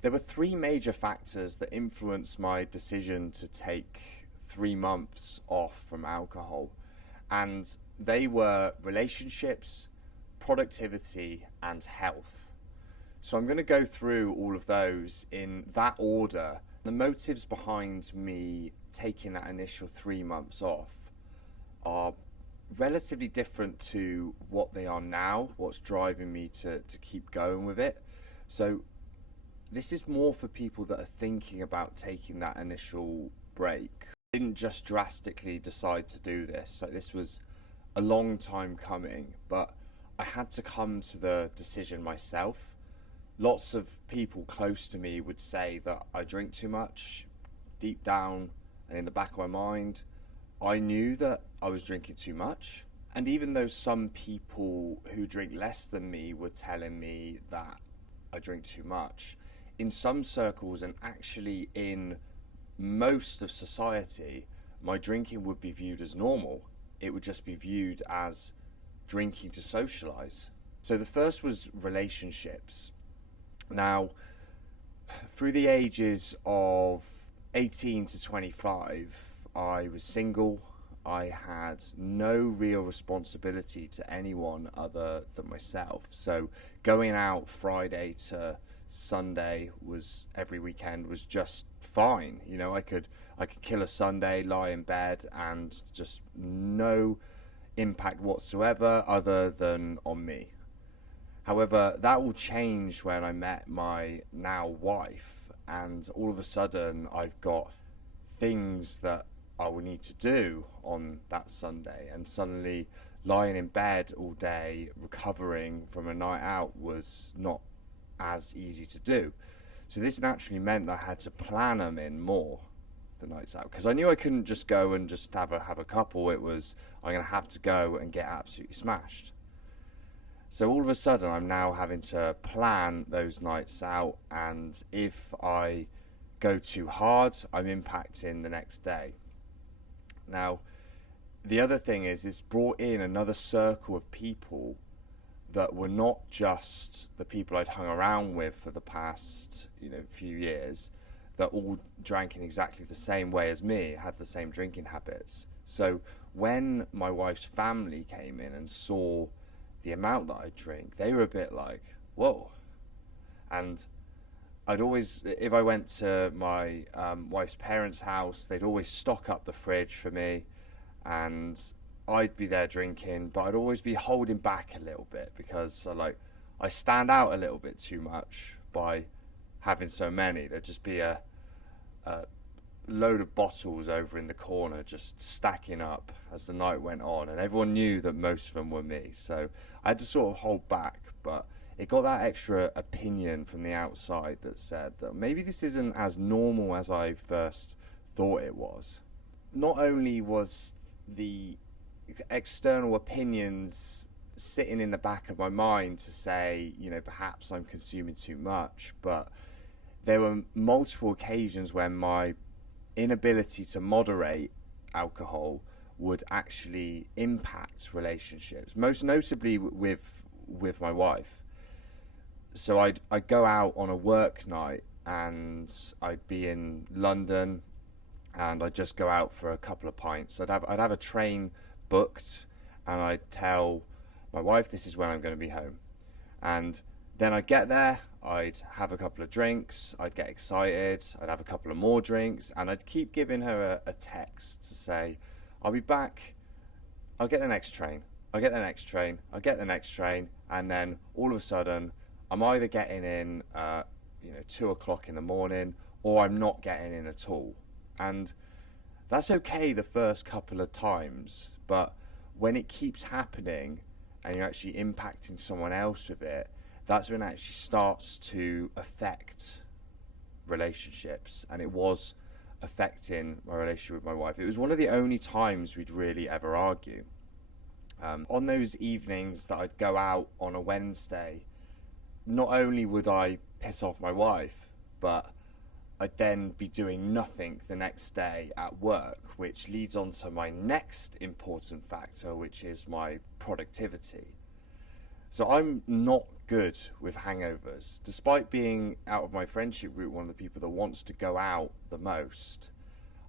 There were three major factors that influenced my decision to take 3 months off from alcohol, and they were relationships, productivity, and health. So I'm going to go through all of those in that order. The motives behind me taking that initial 3 months off are relatively different to what they are now, what's driving me to keep going with it. So this is more for people that are thinking about taking that initial break. I didn't just drastically decide to do this. So this was a long time coming, but I had to come to the decision myself. Lots of people close to me would say that I drink too much. Deep down and in the back of my mind, I knew that I was drinking too much. And even though some people who drink less than me were telling me that I drink too much, in some circles and actually in most of society, my drinking would be viewed as normal. It would just be viewed as drinking to socialize. So the first was relationships. Now, through the ages of 18 to 25, I was single. I had no real responsibility to anyone other than myself. So going out Friday to Sunday was every weekend was just fine. You know, I could kill a Sunday, lie in bed, and just no impact whatsoever other than on me. However, that will change when I met my now wife, and all of a sudden I've got things that I will need to do on that Sunday, and suddenly lying in bed all day recovering from a night out was not as easy to do. So this naturally meant that I had to plan them in more, the nights out, because I knew I couldn't just go and just have a couple. It was, I'm going to have to go and get absolutely smashed. So all of a sudden I'm now having to plan those nights out, and if I go too hard, I'm impacting the next day. Now, the other thing is it's brought in another circle of people that were not just the people I'd hung around with for the past, few years, that all drank in exactly the same way as me, had the same drinking habits. So when my wife's family came in and saw the amount that I drink, they were a bit like, whoa. And I'd always, if I went to my wife's parents' house, they'd always stock up the fridge for me, and I'd be there drinking, but I'd always be holding back a little bit because I stand out a little bit too much by having so many. There'd just be a load of bottles over in the corner just stacking up as the night went on, and everyone knew that most of them were me. So I had to sort of hold back, but it got that extra opinion from the outside that said that maybe this isn't as normal as I first thought it was. Not only was the external opinions sitting in the back of my mind to say, perhaps I'm consuming too much, but there were multiple occasions when my inability to moderate alcohol would actually impact relationships, most notably with my wife. So I'd go out on a work night, and I'd be in London, and I'd just go out for a couple of pints. I'd have a train booked, and I'd tell my wife this is when I'm going to be home. And then I'd get there, I'd have a couple of drinks, I'd get excited, I'd have a couple of more drinks, and I'd keep giving her a text to say, I'll be back, I'll get the next train, I'll get the next train, I'll get the next train, and then all of a sudden I'm either getting in 2 o'clock in the morning, or I'm not getting in at all. And that's okay the first couple of times, but when it keeps happening and you're actually impacting someone else with it, that's when it actually starts to affect relationships. And it was affecting my relationship with my wife. It was one of the only times we'd really ever argue. On those evenings that I'd go out on a Wednesday, not only would I piss off my wife, but I'd then be doing nothing the next day at work, which leads on to my next important factor, which is my productivity. So I'm not good with hangovers. Despite being out of my friendship group one of the people that wants to go out the most,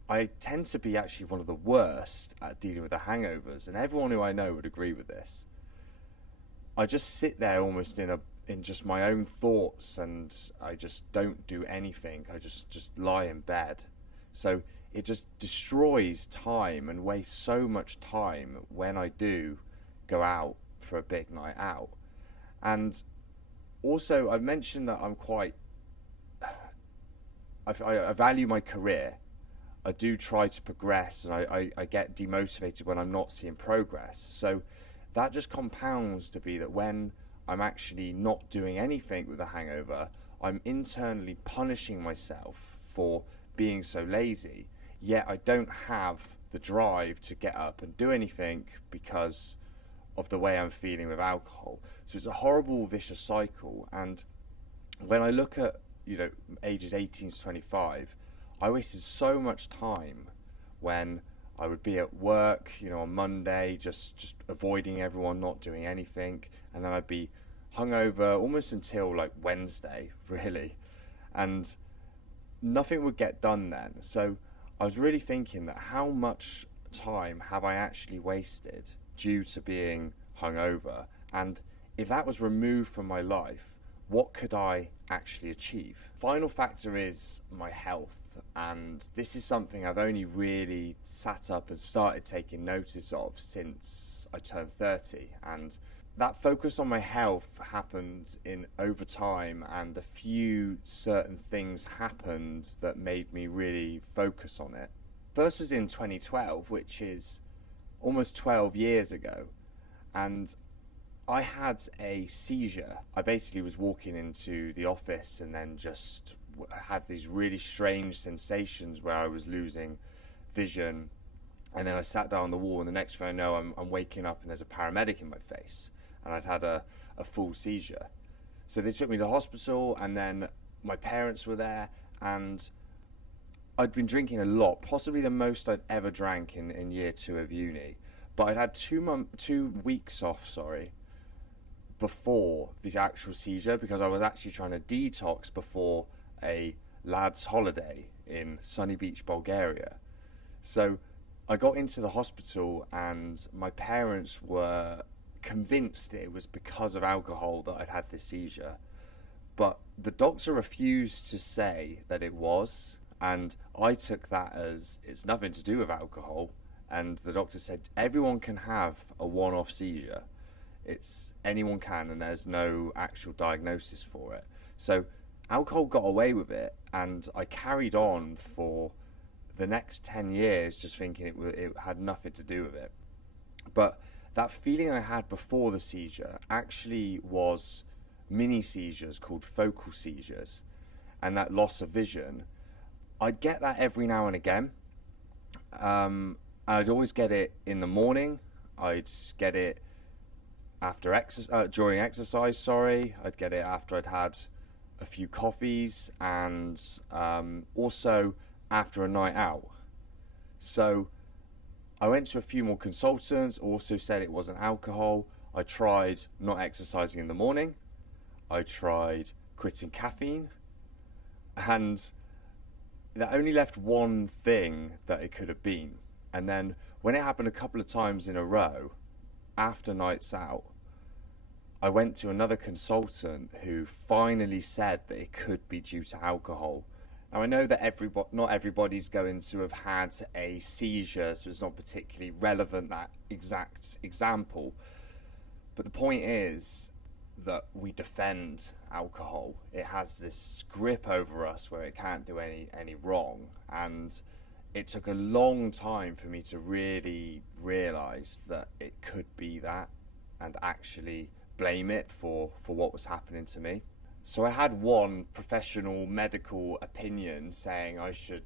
I tend to be actually one of the worst at dealing with the hangovers, and everyone who I know would agree with this. I just sit there almost in just my own thoughts, and I just don't do anything. I just lie in bed. So it just destroys time and wastes so much time when I do go out for a big night out. And also, I've mentioned that I value my career. I do try to progress, and I get demotivated when I'm not seeing progress. So that just compounds to be that when I'm actually not doing anything with a hangover, I'm internally punishing myself for being so lazy, yet I don't have the drive to get up and do anything because of the way I'm feeling with alcohol. So it's a horrible vicious cycle. And when I look at, ages 18 to 25, I wasted so much time when I would be at work, on Monday, just avoiding everyone, not doing anything, and then I'd be hungover almost until like Wednesday, really, and nothing would get done then. So I was really thinking that how much time have I actually wasted due to being hungover, and if that was removed from my life, what could I actually achieve? Final factor is my health. And this is something I've only really sat up and started taking notice of since I turned 30. And that focus on my health happened in over time, and a few certain things happened that made me really focus on it. First was in 2012, which is almost 12 years ago. And I had a seizure. I basically was walking into the office and then just had these really strange sensations where I was losing vision, and then I sat down on the wall, and the next thing I know, I'm waking up and there's a paramedic in my face, and I'd had a full seizure. So they took me to the hospital, and then my parents were there, and I'd been drinking a lot, possibly the most I'd ever drank in year 2 of uni, but I'd had 2 weeks off, before the actual seizure, because I was actually trying to detox before a lad's holiday in sunny beach, Bulgaria. So I got into the hospital, and my parents were convinced it was because of alcohol that I'd had this seizure. But the doctor refused to say that it was, and I took that as it's nothing to do with alcohol. And the doctor said everyone can have a one-off seizure. Anyone can, and there's no actual diagnosis for it. So alcohol got away with it, and I carried on for the next 10 years just thinking it had nothing to do with it. But that feeling I had before the seizure actually was mini seizures called focal seizures, and that loss of vision. I'd get that every now and again. I'd always get it in the morning. I'd get it during exercise. I'd get it after I'd had a few coffees, and also after a night out. So I went to a few more consultants, also said it wasn't alcohol. I tried not exercising in the morning. I tried quitting caffeine, and that only left one thing that it could have been. And then when it happened a couple of times in a row, after nights out, I went to another consultant who finally said that it could be due to alcohol. Now I know that not everybody's going to have had a seizure, so it's not particularly relevant, that exact example. But the point is that we defend alcohol. It has this grip over us where it can't do any wrong. And it took a long time for me to really realize that it could be that, and actually blame it for what was happening to me. So I had one professional medical opinion saying I should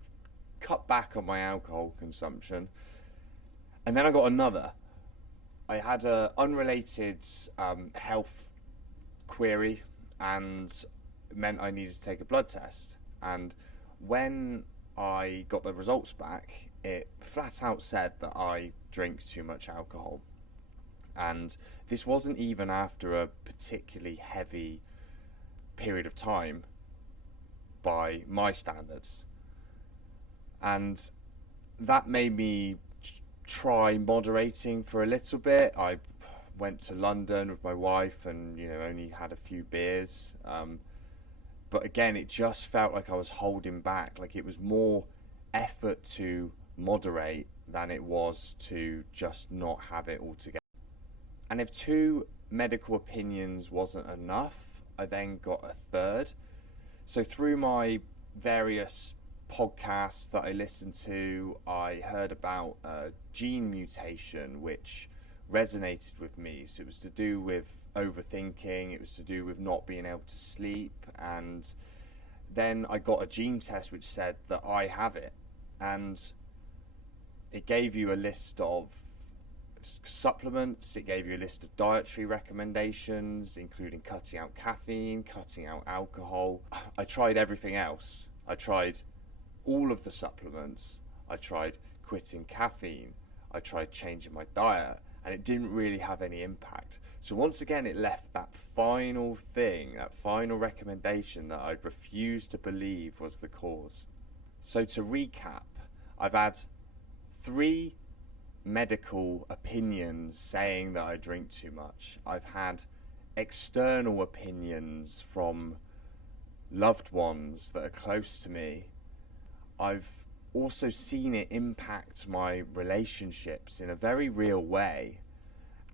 cut back on my alcohol consumption, and then I got another. I had an unrelated health query, and it meant I needed to take a blood test. And when I got the results back, it flat out said that I drink too much alcohol. And this wasn't even after a particularly heavy period of time by my standards. And that made me try moderating for a little bit. I went to London with my wife and, only had a few beers. But again, it just felt like I was holding back. Like it was more effort to moderate than it was to just not have it altogether. And if two medical opinions wasn't enough, I then got a third. So through my various podcasts that I listened to, I heard about a gene mutation which resonated with me. So it was to do with overthinking, it was to do with not being able to sleep, and then I got a gene test which said that I have it, and it gave you a list of supplements, it gave you a list of dietary recommendations, including cutting out caffeine, cutting out alcohol. I tried everything else. I tried all of the supplements. I tried quitting caffeine. I tried changing my diet, and it didn't really have any impact. So once again, it left that final thing, that final recommendation that I'd refused to believe was the cause. So to recap, I've had 3 medical opinions saying that I drink too much. I've had external opinions from loved ones that are close to me. I've also seen it impact my relationships in a very real way.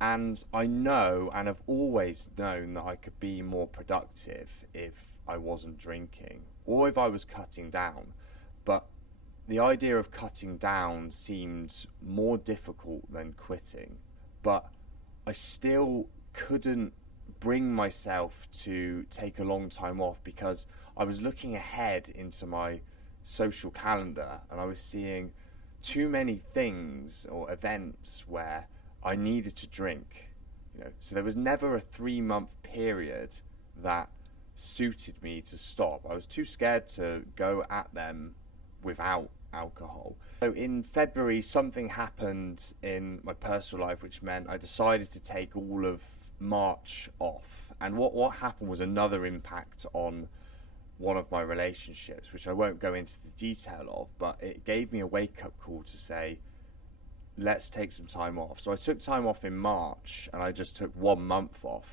And I know and have always known that I could be more productive if I wasn't drinking or if I was cutting down. But the idea of cutting down seemed more difficult than quitting. But I still couldn't bring myself to take a long time off because I was looking ahead into my social calendar and I was seeing too many things or events where I needed to drink. So there was never a 3-month period that suited me to stop. I was too scared to go at them without alcohol. So in February, something happened in my personal life which meant I decided to take all of March off. And what happened was another impact on one of my relationships, which I won't go into the detail of, but it gave me a wake-up call to say, let's take some time off. So I took time off in March and I just took 1 month off.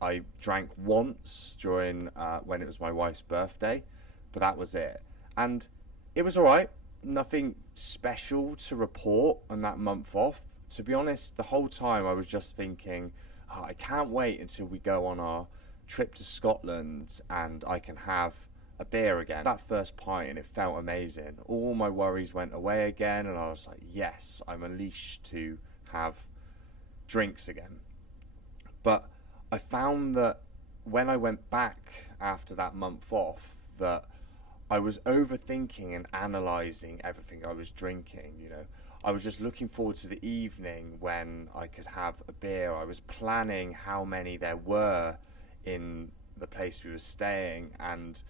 I drank once during when it was my wife's birthday, but that was it. And it was all right. Nothing special to report on that month off. To be honest, the whole time I was just thinking, I can't wait until we go on our trip to Scotland and I can have a beer again. That first pint, and it felt amazing. All my worries went away again, and I was like, yes, I'm unleashed to have drinks again. But I found that when I went back after that month off, that I was overthinking and analysing everything I was drinking. I was just looking forward to the evening when I could have a beer. I was planning how many there were in the place we were staying and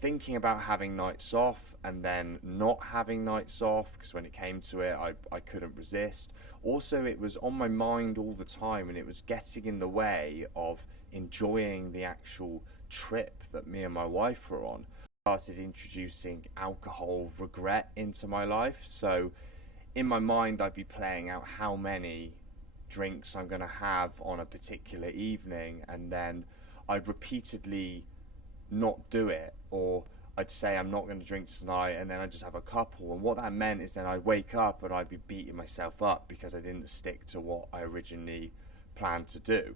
thinking about having nights off and then not having nights off, because when it came to it, I couldn't resist. Also, it was on my mind all the time and it was getting in the way of enjoying the actual trip that me and my wife were on. I started introducing alcohol regret into my life. So in my mind, I'd be playing out how many drinks I'm going to have on a particular evening, and then I'd repeatedly not do it, or I'd say I'm not going to drink tonight and then I'd just have a couple, and what that meant is then I'd wake up and I'd be beating myself up because I didn't stick to what I originally planned to do.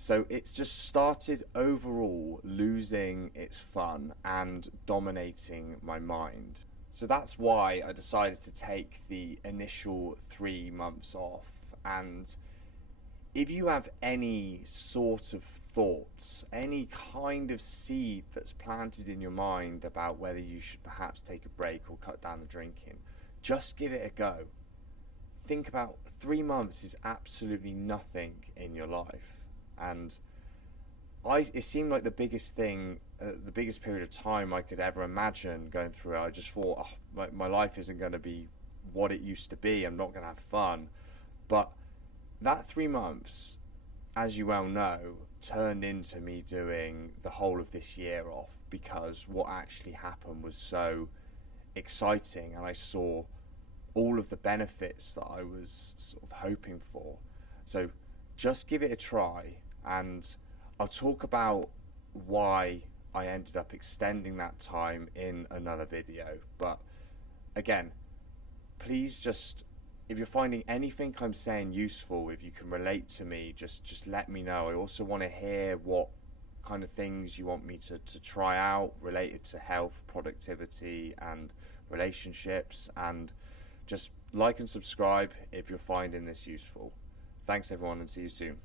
So it's just started overall losing its fun and dominating my mind. So that's why I decided to take the initial 3 months off. And if you have any sort of thoughts, any kind of seed that's planted in your mind about whether you should perhaps take a break or cut down the drinking, just give it a go. Think about 3 months is absolutely nothing in your life. And it seemed like the biggest thing, the biggest period of time I could ever imagine going through it. I just thought, my life isn't going to be what it used to be. I'm not going to have fun. But that 3 months, as you well know, turned into me doing the whole of this year off, because what actually happened was so exciting, and I saw all of the benefits that I was sort of hoping for. So just give it a try, and I'll talk about why I ended up extending that time in another video. But again, please just, if you're finding anything I'm saying useful, if you can relate to me, just let me know. I also want to hear what kind of things you want me to try out related to health, productivity, and relationships. And just like and subscribe if you're finding this useful. Thanks everyone, and see you soon.